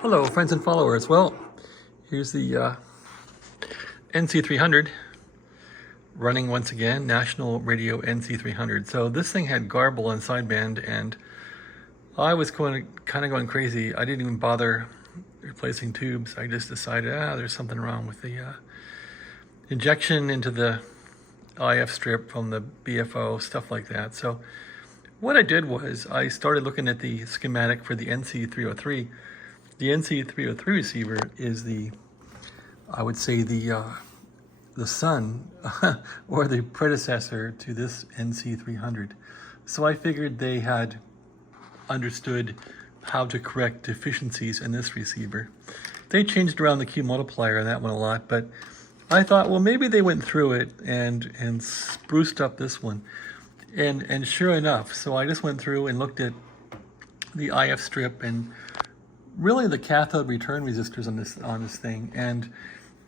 Hello, friends and followers. Well, here's the NC300 running once again, National Radio NC300. So this thing had garble and sideband, and I was kind of going crazy. I didn't even bother replacing tubes. I just decided, there's something wrong with the injection into the IF strip from the BFO, stuff like that. So what I did was I started looking at the schematic for the NC-303. The NC-303 receiver is I would say the son or the predecessor to this NC-300. So I figured they had understood how to correct deficiencies in this receiver. They changed around the Q multiplier on that one a lot, but I thought, well, maybe they went through it and spruced up this one. And sure enough, so I just went through and looked at the IF strip and really the cathode return resistors on this thing, and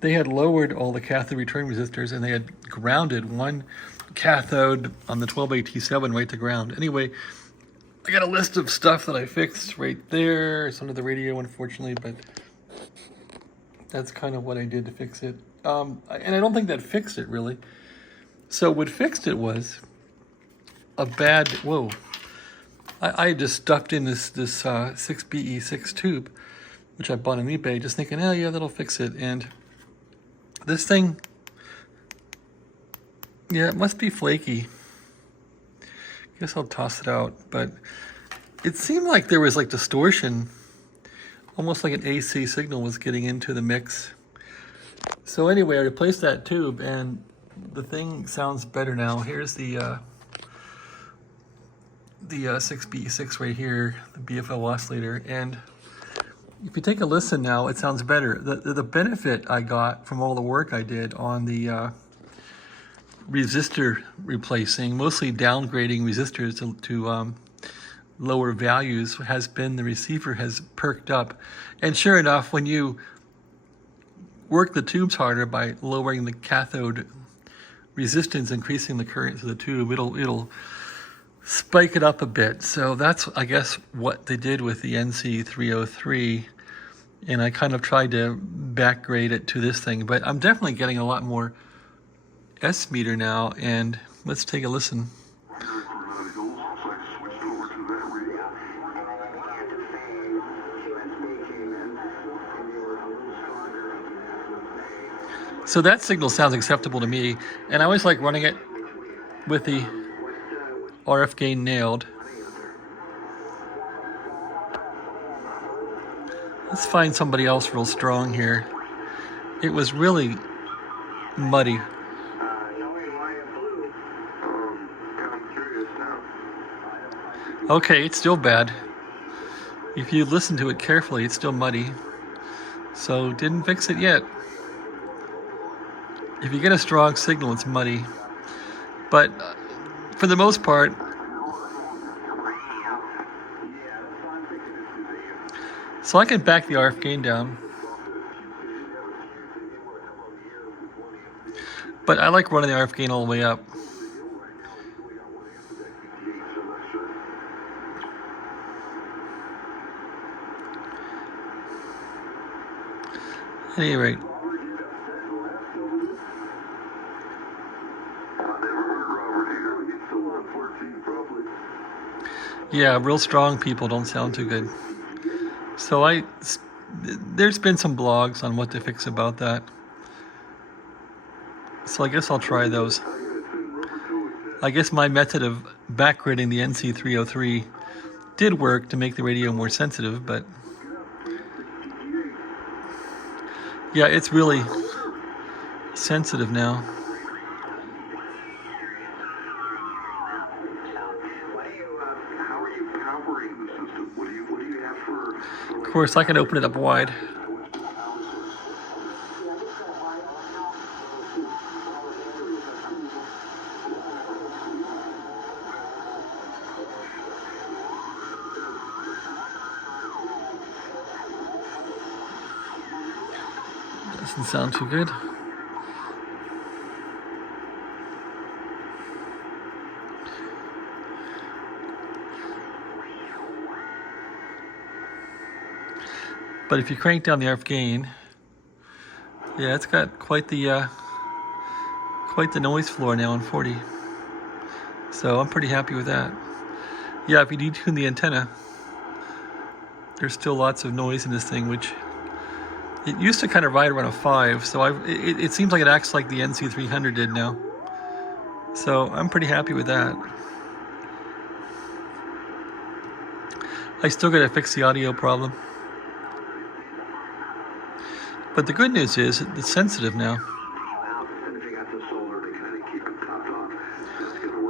they had lowered all the cathode return resistors, and they had grounded one cathode on the 12AT7 right to ground. Anyway, I got a list of stuff that I fixed right there. It's under the radio, unfortunately, but that's kind of what I did to fix it. And I don't think that fixed it, really. So what fixed it was a bad, I just stuffed in this 6BE6 tube, which I bought on eBay, just thinking, oh yeah, that'll fix it. And this thing, yeah, it must be flaky. Guess I'll toss it out. But it seemed like there was like distortion, almost like an AC signal was getting into the mix. So anyway, I replaced that tube, and the thing sounds better now. Here's the 6BE6 right here, the BFO oscillator, and if you take a listen now, it sounds better. The benefit I got from all the work I did on the resistor replacing, mostly downgrading resistors to lower values, has been the receiver has perked up. And sure enough, when you work the tubes harder by lowering the cathode resistance, increasing the current to the tube, it'll spike it up a bit. So that's, I guess, what they did with the NC-303, and I kind of tried to backgrade it to this thing, but I'm definitely getting a lot more S meter now, and let's take a listen. So that signal sounds acceptable to me, and I always like running it with the RF gain nailed. Let's find somebody else real strong here. It was really muddy. Okay, it's still bad. If you listen to it carefully, it's still muddy. So didn't fix it yet. If you get a strong signal, it's muddy. But for the most part, so I can back the RF gain down, but I like running the RF gain all the way up. At any rate, yeah, real strong people don't sound too good. So there's been some blogs on what to fix about that. So I guess I'll try those. I guess my method of backgrading the NC-303 did work to make the radio more sensitive, but yeah, it's really sensitive now. Of course, I can open it up wide. Doesn't sound too good. But if you crank down the RF gain, yeah, it's got quite the noise floor now on 40. So I'm pretty happy with that. Yeah, if you detune the antenna, there's still lots of noise in this thing, which it used to kind of ride around a 5. So it seems like it acts like the NC-300 did now. So I'm pretty happy with that. I still gotta fix the audio problem. But the good news is it's sensitive now.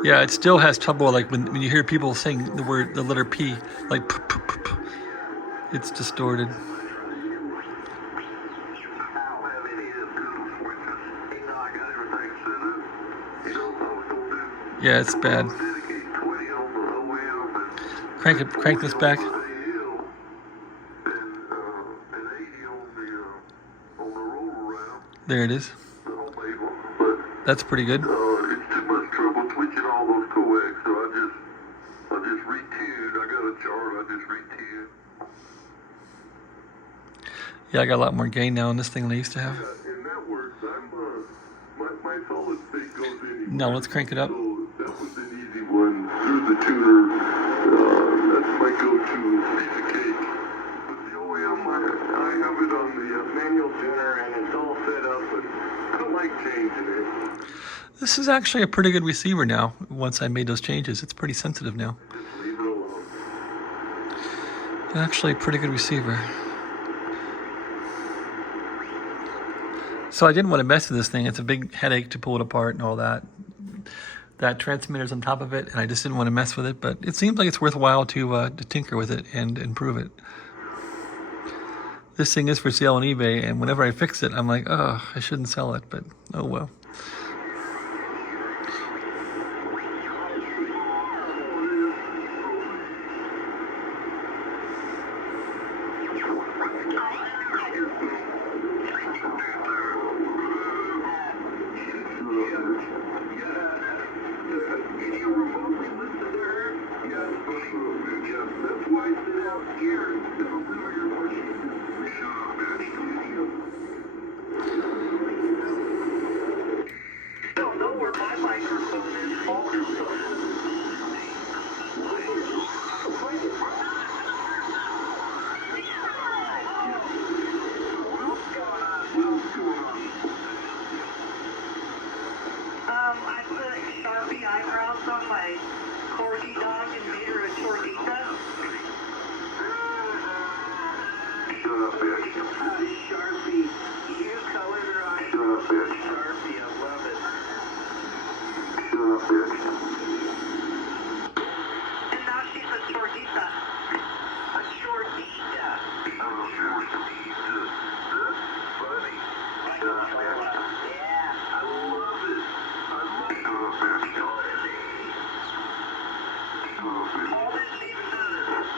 Yeah, it still has trouble, like when you hear people saying the letter P, like p, p, p, p, it's distorted. Yeah, it's bad. Crank this back. There it is. That's pretty good. It's too much trouble switching all those coax, so I just retuned. I got a chart, I just retuned. Yeah, I got a lot more gain now on this thing than I used to have. Yeah, and that works. My solid state goes in. Now let's crank it up. So that was an easy one through the tuner. That's my go-to piece of cake. But the OEM, I have it on the manual tuner, and it's all set up, and I don't like changing it. This is actually a pretty good receiver now. Once I made those changes, it's pretty sensitive now. Just leave it alone. Actually, a pretty good receiver. So I didn't want to mess with this thing. It's a big headache to pull it apart and all that. That transmitter's on top of it, and I just didn't want to mess with it. But it seems like it's worthwhile to tinker with it and improve it. This thing is for sale on eBay, and whenever I fix it, I'm like, oh, I shouldn't sell it, but oh well. I put Sharpie eyebrows on my corgi dog and made her a tortita. Shut up, bitch. Sharpie, you colored her eyes. Shut up, bitch. Sharpie, I love it. Shut up, bitch. And now she's a tortita. A tortita. Oh, tortita. That's funny. Shut up, bitch. Yeah. I love it. Shut up, bitch. Shut up, bitch. All this even matters.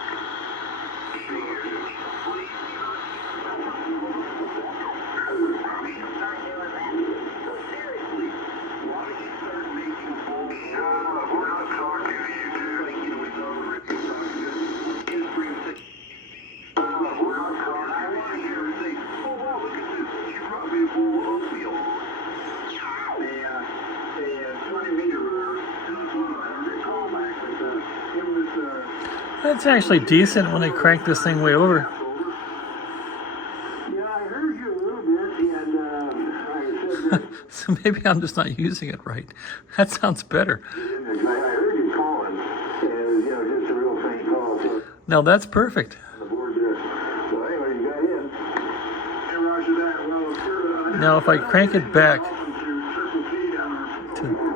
That's actually decent when I crank this thing way over. Yeah, I heard you a little bit, and I said So maybe I'm just not using it right. That sounds better. I heard you calling, and just a real faint call. So Now that's perfect. the board there. So anyway, you got in. Hey, Roger that. Well, sure. Now if I crank it back to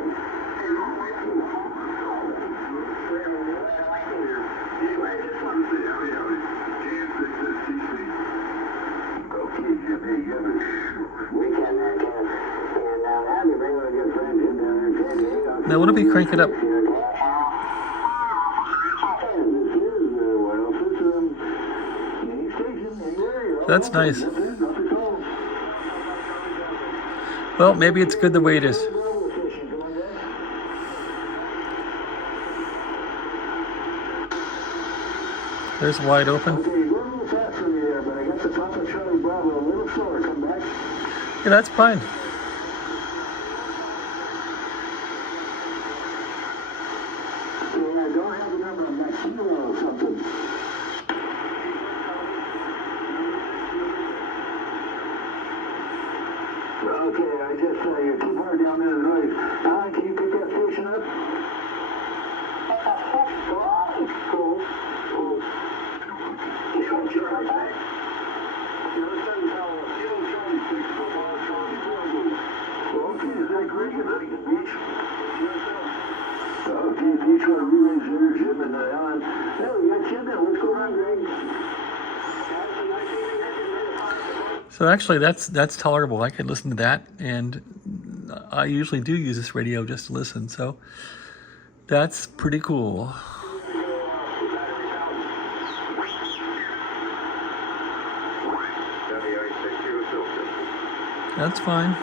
now what if we crank it up? That's nice. Well, maybe it's good the way it is. There's wide open. there, but I got the Papa Charlie Bravo a little slower. Come back. Yeah, that's fine. Yeah, I don't have the number on that kilo or something. Okay, I just, you're too far down there in the noise. Alan, can you pick that station up? Cool. Okay, is that great? You're letting the beach? Okay, beach for relays here, Jim and Alan. Hey, we got Jim now. What's going on, Greg? So actually, that's tolerable. I could listen to that, and I usually do use this radio just to listen. So that's pretty cool. That's fine.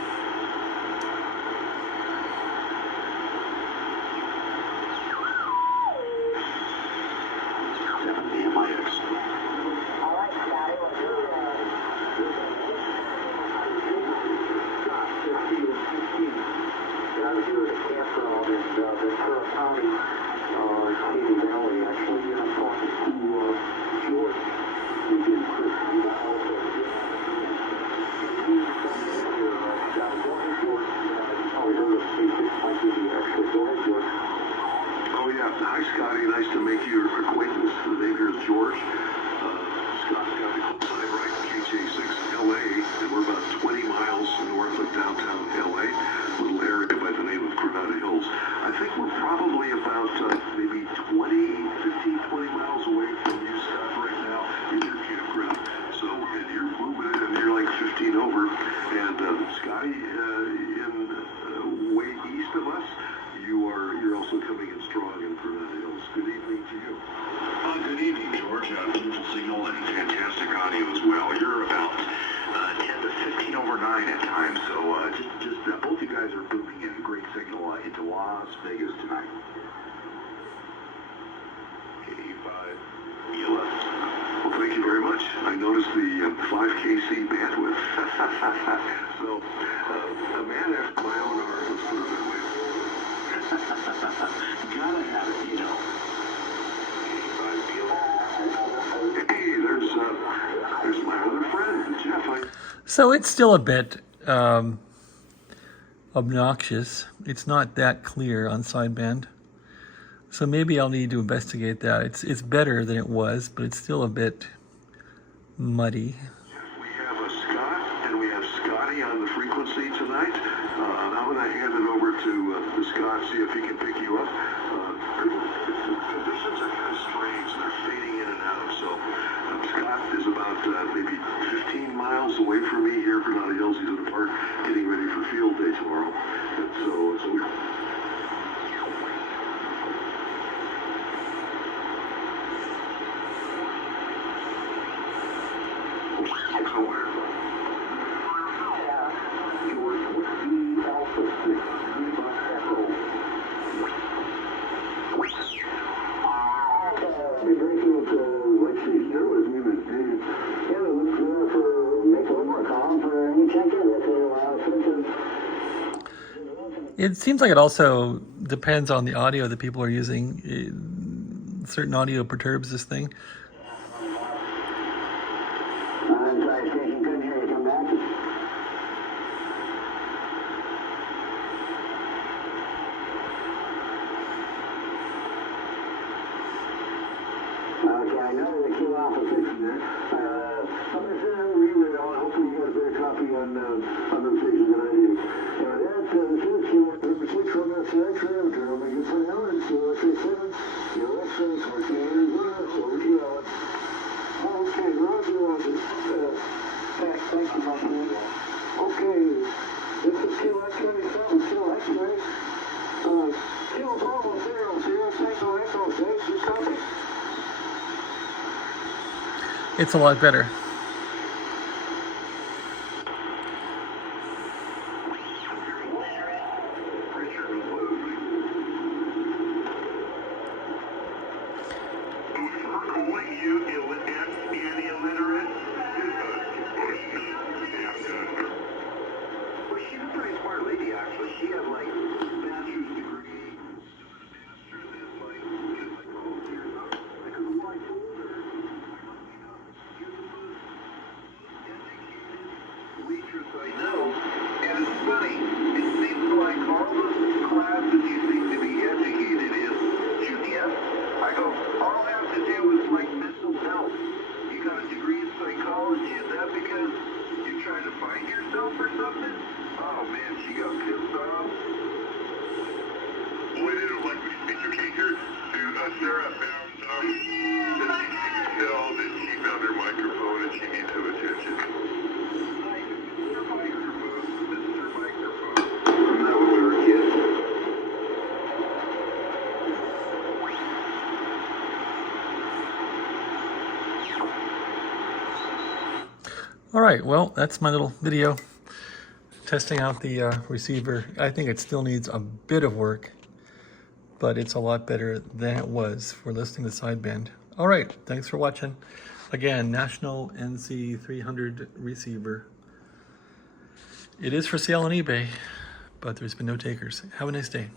Oh yeah, hi Scotty, nice to make your acquaintance. The name here is George. Scott's got a sign right, KJ6 LA, and we're about 20 miles north of downtown LA, little area by the name of Granada Hills. I think we're probably about maybe 20 miles away from you, Scott, right now in your campground. So, and you're moving and you're like 15 over, and Scotty, way east of us, you're also coming in strong in Granada Hills. Good evening to you. Good evening, George. Beautiful signal and fantastic audio as well. You're about 10 to 15 over 9 at times, so both you guys are booming in great signal into Las Vegas tonight. K5 11. Well, thank you very much. I noticed the 5KC bandwidth. So, a man after my own heart, let's put it that way. Gotta have it, you know. Hey, there's my other friend, Jeff. So it's still a bit obnoxious. It's not that clear on sideband. So maybe I'll need to investigate that. It's better than it was, but it's still a bit muddy. We have Scott and we have Scotty on the frequency tonight. I'm going to hand it over to Scott, see if he can pick you up. The conditions are kind of strange. They're fading in and out. So Scott is about maybe 15 miles away from me here in Granada Hills. He's in the park getting ready for field day tomorrow. And so we... Somewhere. It seems like it also depends on the audio that people are using. Certain audio perturbs this thing. I know the Q Alpha station there. I'm going to send out a relay on. Hopefully you got a better copy on those stations than I do. This is Q, number 6 from the X-ray amateur. I'm going to put out and see what they said. Your X-ray is working in Arizona, so we're Q Alpha. Okay, Roger. Thank you, my friend. Okay, this is QX27, Q X-ray. Q Bravo 0, Tango Echo, Dave, you copy? It's a lot better. You illiterate she got pissed off. Well, I didn't like my speaker teacher. Sarah found that she can tell that she found her microphone and she needs some attention. Like, this is her microphone. This is her microphone. Isn't that when we were kids? All right, well, that's my little video testing out the receiver. I think it still needs a bit of work, but it's a lot better than it was for listening to sideband. All right, thanks for watching. Again, National NC-300 receiver. It is for sale on eBay, but there's been no takers. Have a nice day.